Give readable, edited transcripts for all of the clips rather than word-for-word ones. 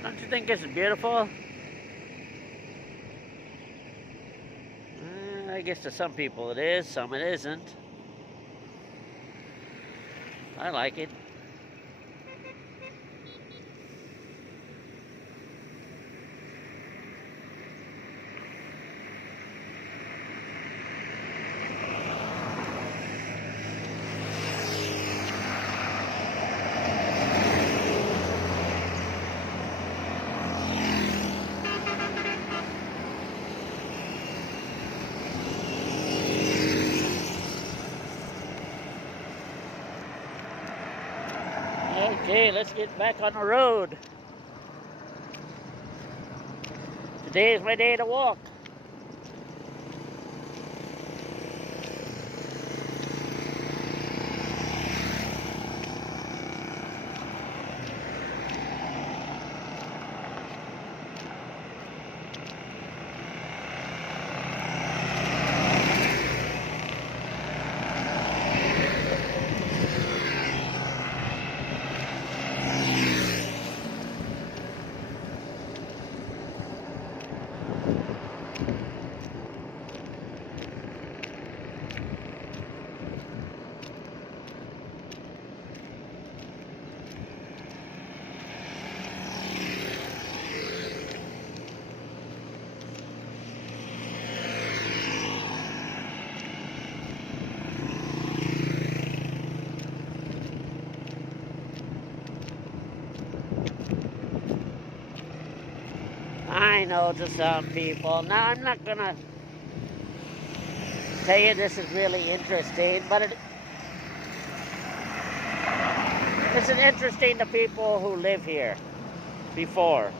Don't you think it's beautiful? I guess to some people it is, some it isn't. I like it. Okay, let's get back on the road. Today is my day to walk. I know to some people. Now, I'm not going to tell you this is really interesting, but it's interesting to people who live here before.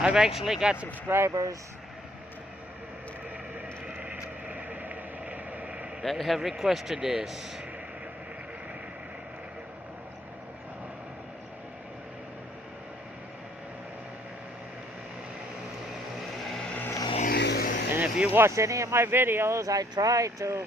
I've actually got subscribers that have requested this. And if you watch any of my videos, I try to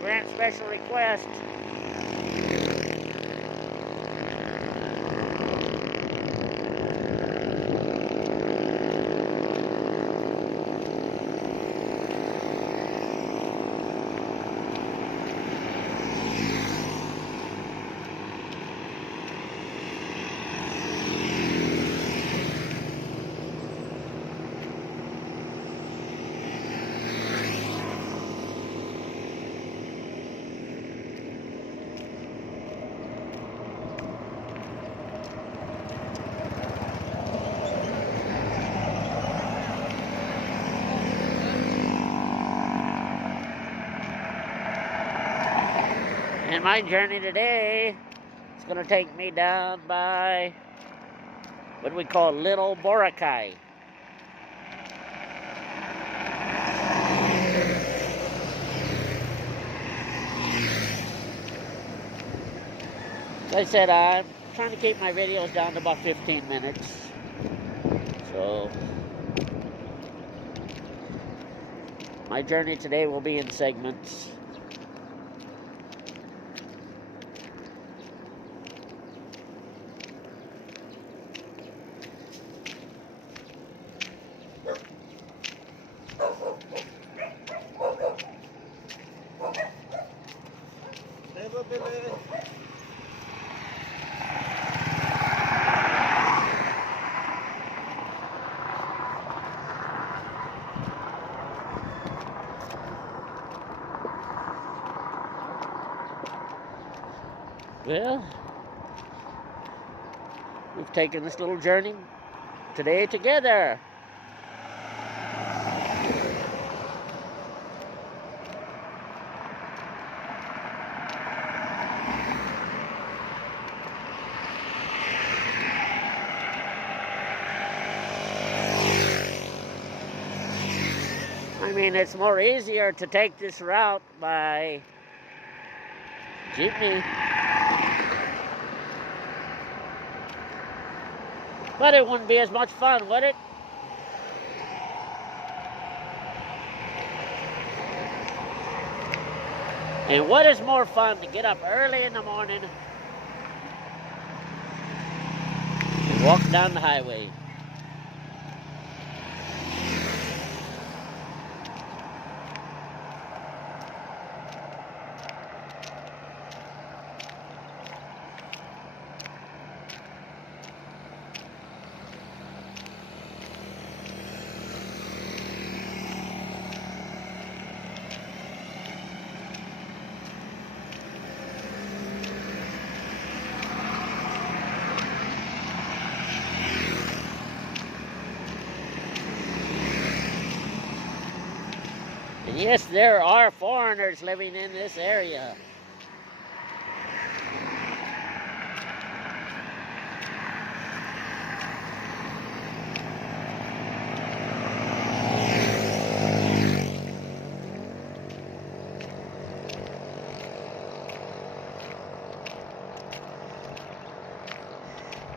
grant special requests. And my journey today is going to take me down by what we call Little Boracay. Like I said, I'm trying to keep my videos down to about 15 minutes. So my journey today will be in segments. Well, we've taken this little journey today together. I mean, it's more easier to take this route by jeepney. But it wouldn't be as much fun, would it? And what is more fun to get up early in the morning and walk down the highway? And yes, there are foreigners living in this area.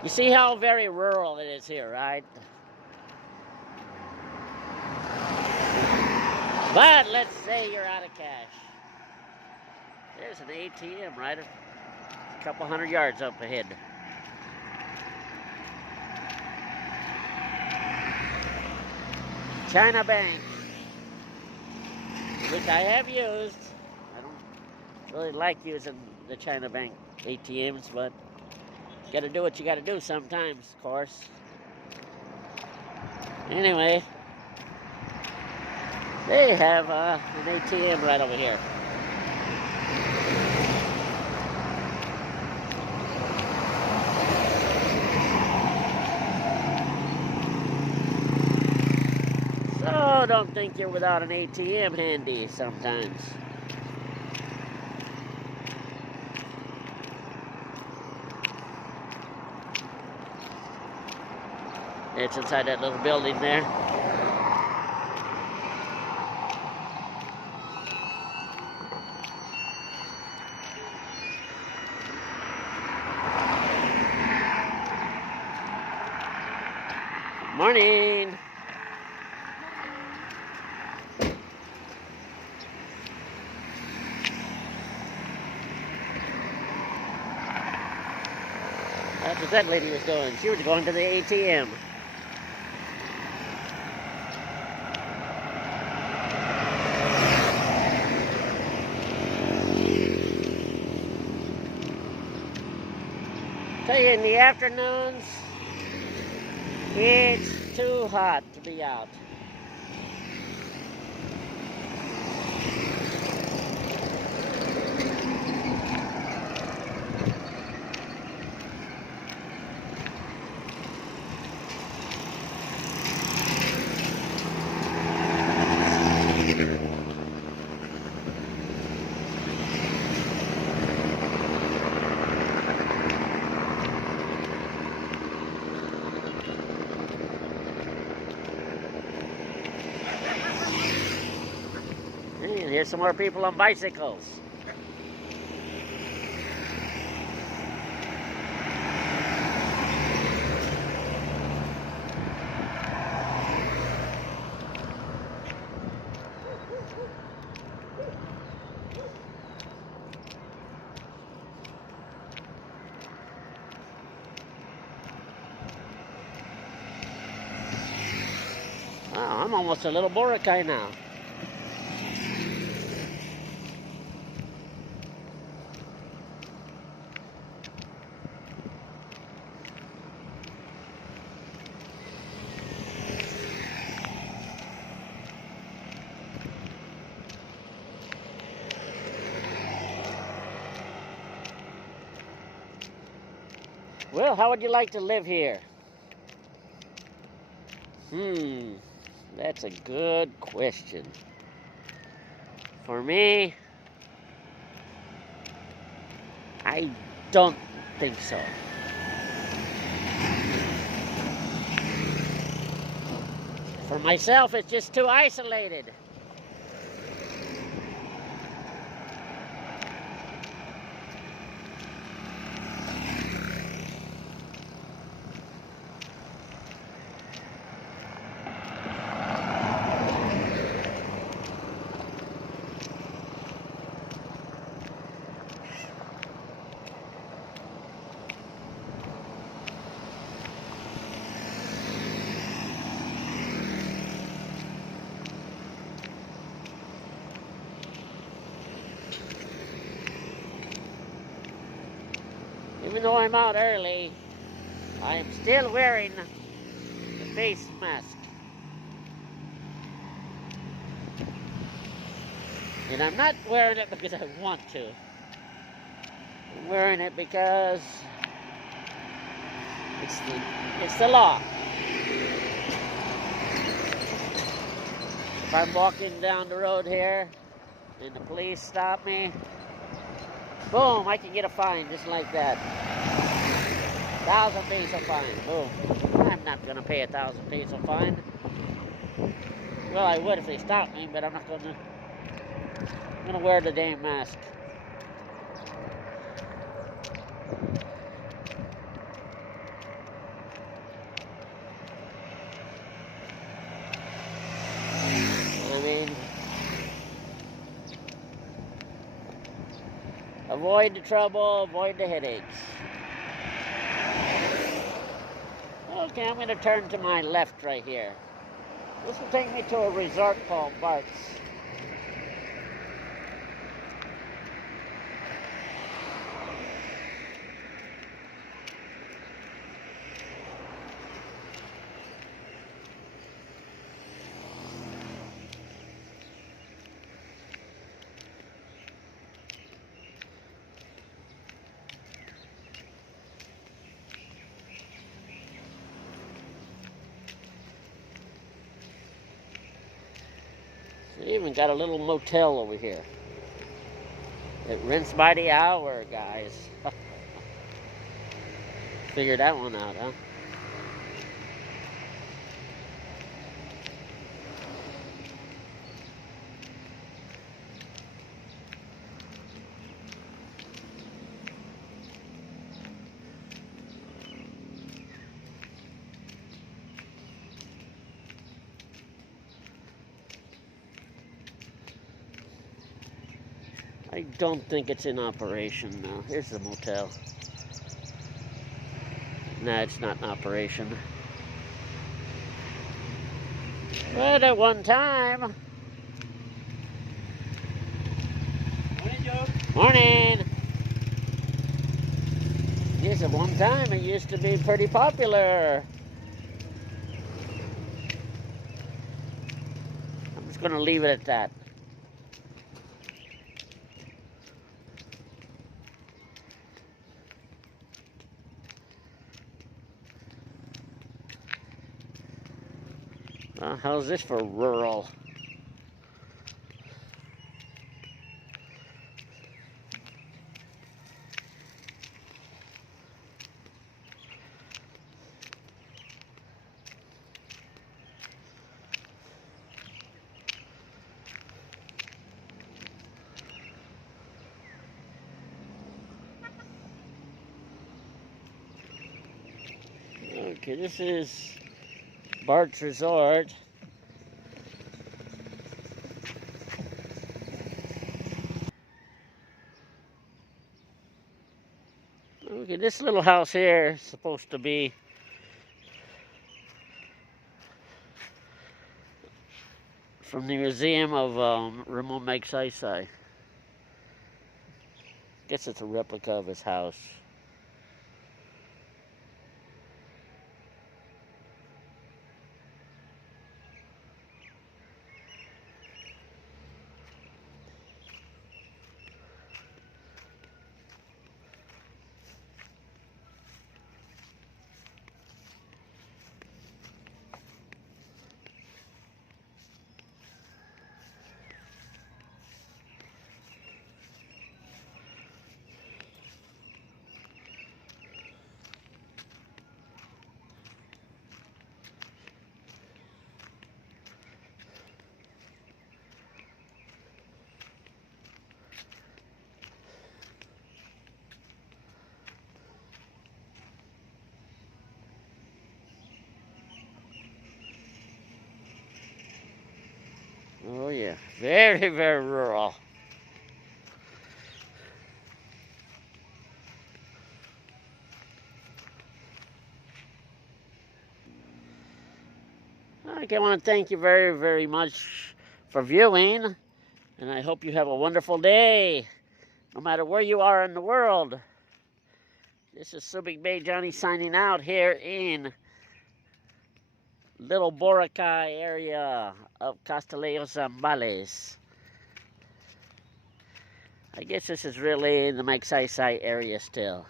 You see how very rural it is here, right? But let's say you're out of cash. There's an ATM right a couple hundred yards up ahead. China Bank, which I have used. I don't really like using the China Bank ATMs, but got to do what you got to do sometimes, of course. Anyway, they have an ATM right over here. So don't think you're without an ATM handy sometimes. It's inside that little building there. Morning. That's what that lady was doing. She was going to the ATM. Tell you, in the afternoons, it's too hot to be out. And here's some more people on bicycles. Wow, I'm almost a little Boracay now. Well, how would you like to live here? That's a good question. For me, I don't think so. For myself, it's just too isolated. even though I'm out early, I am still wearing the face mask. And I'm not wearing it because I want to. I'm wearing it because it's the law. If I'm walking down the road here and the police stop me, boom, I can get a fine just like that. 1,000 peso fine, boom. I'm not gonna pay 1,000 peso fine. Well, I would if they stopped me, but I'm not gonna. I'm gonna wear the damn mask. I mean, avoid the trouble, avoid the headaches. Okay, I'm gonna turn to my left right here. This will take me to a resort called Bart's. They even got a little motel over here. It rents by the hour, guys. Figure that one out, huh? I don't think it's in operation now. Here's the motel. Nah, it's not in operation. But at one time... Morning, Joe. Morning! Yes, at one time it used to be pretty popular. I'm just gonna leave it at that. How's this for rural? Okay, this is Bart's Resort. Okay, this little house here is supposed to be from the Museum of Ramon Magsaysay. Guess it's a replica of his house. Oh yeah, very, very rural. Okay, I want to thank you very, very much for viewing, and I hope you have a wonderful day, no matter where you are in the world. This is Subic Bay Johnny signing out here in Little Boracay area of Castelleo Zambales. I guess this is really in the Magsaysay area still.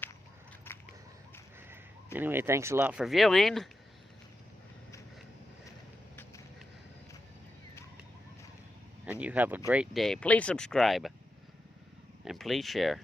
Anyway, thanks a lot for viewing. And you have a great day. Please subscribe. And please share.